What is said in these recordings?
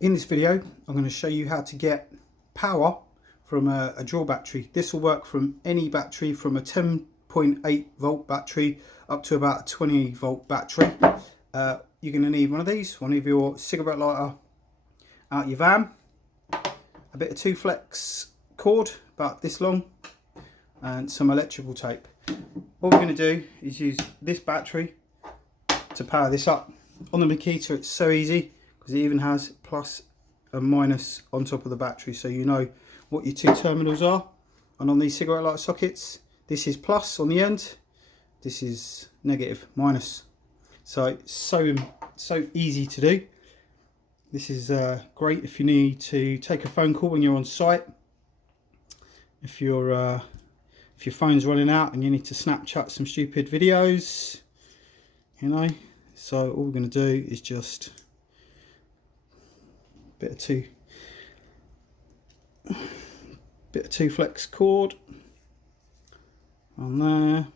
In this video, I'm going to show you how to get power from a dual battery. This will work from any battery, from a 10.8 volt battery up to about a 20 volt battery. You're going to need one of these, one of your cigarette lighter out your van, a bit of 2-flex cord about this long, and some electrical tape. What we're going to do is use this battery to power this up. On the Makita it's so easy because it even has plus and minus on top of the battery, so you know what your two terminals are. And on these cigarette lighter sockets, this is plus on the end, this is negative, minus. So so easy to do. This is great if you need to take a phone call when you're on site. If your phone's running out and you need to Snapchat some stupid videos, you know. So all we're going to do is just a bit of 2-flex cord on there.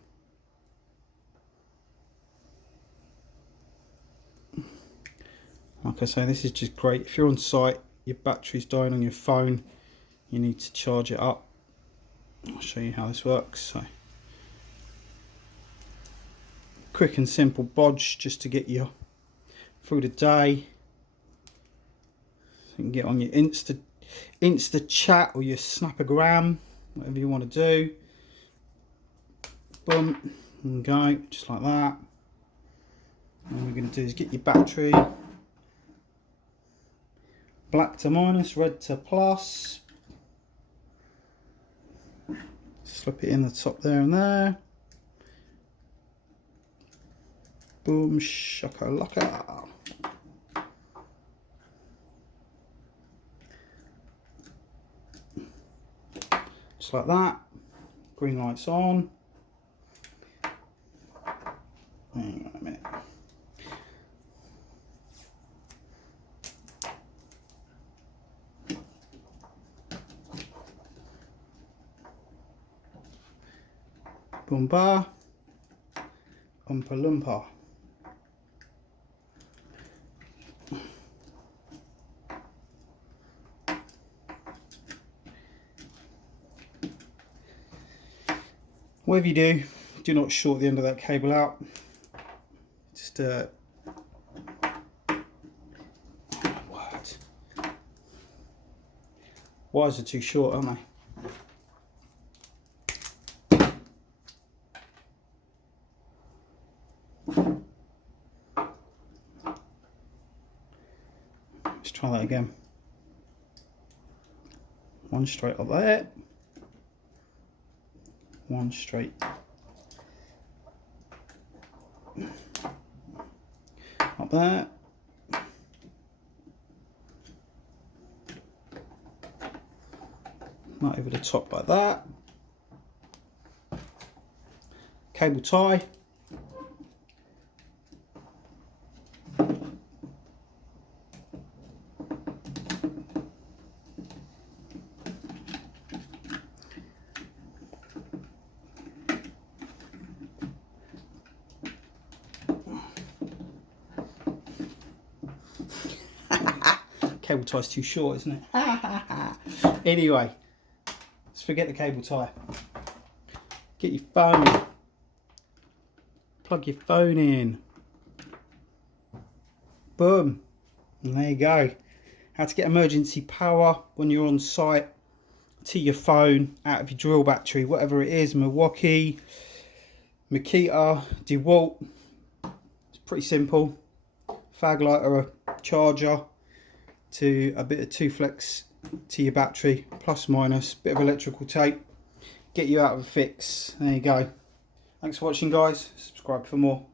Like I say, this is just great if you're on site, your battery's dying on your phone, you need to charge it up. I'll show you how this works. So quick and simple bodge just to get you through the day. So you can get on your Insta chat or your Snapagram, whatever you want to do. Boom, and go, just like that. And what we're going to do is get your battery, black to minus, red to plus. Slip it in the top there and there. Boom, shakalaka. Just like that. Green light's on. Hang on a minute. Boomba, Oompa Loompa. Whatever you do not short the end of that cable out. Just what? Wires are too short, aren't they? Let's try that again. One straight up there. One straight up there. Right over the top like that. Cable tie. Cable tie's too short, isn't it? Anyway, let's forget the cable tie. Get your phone. Plug your phone in. Boom. And there you go. How to get emergency power when you're on site to your phone out of your drill battery, whatever it is, Milwaukee, Makita, DeWalt. It's pretty simple. Fag lighter, a charger, to a bit of 2-flex to your battery, plus minus, bit of electrical tape, get you out of a fix. There you go. Thanks for watching, guys. Subscribe for more.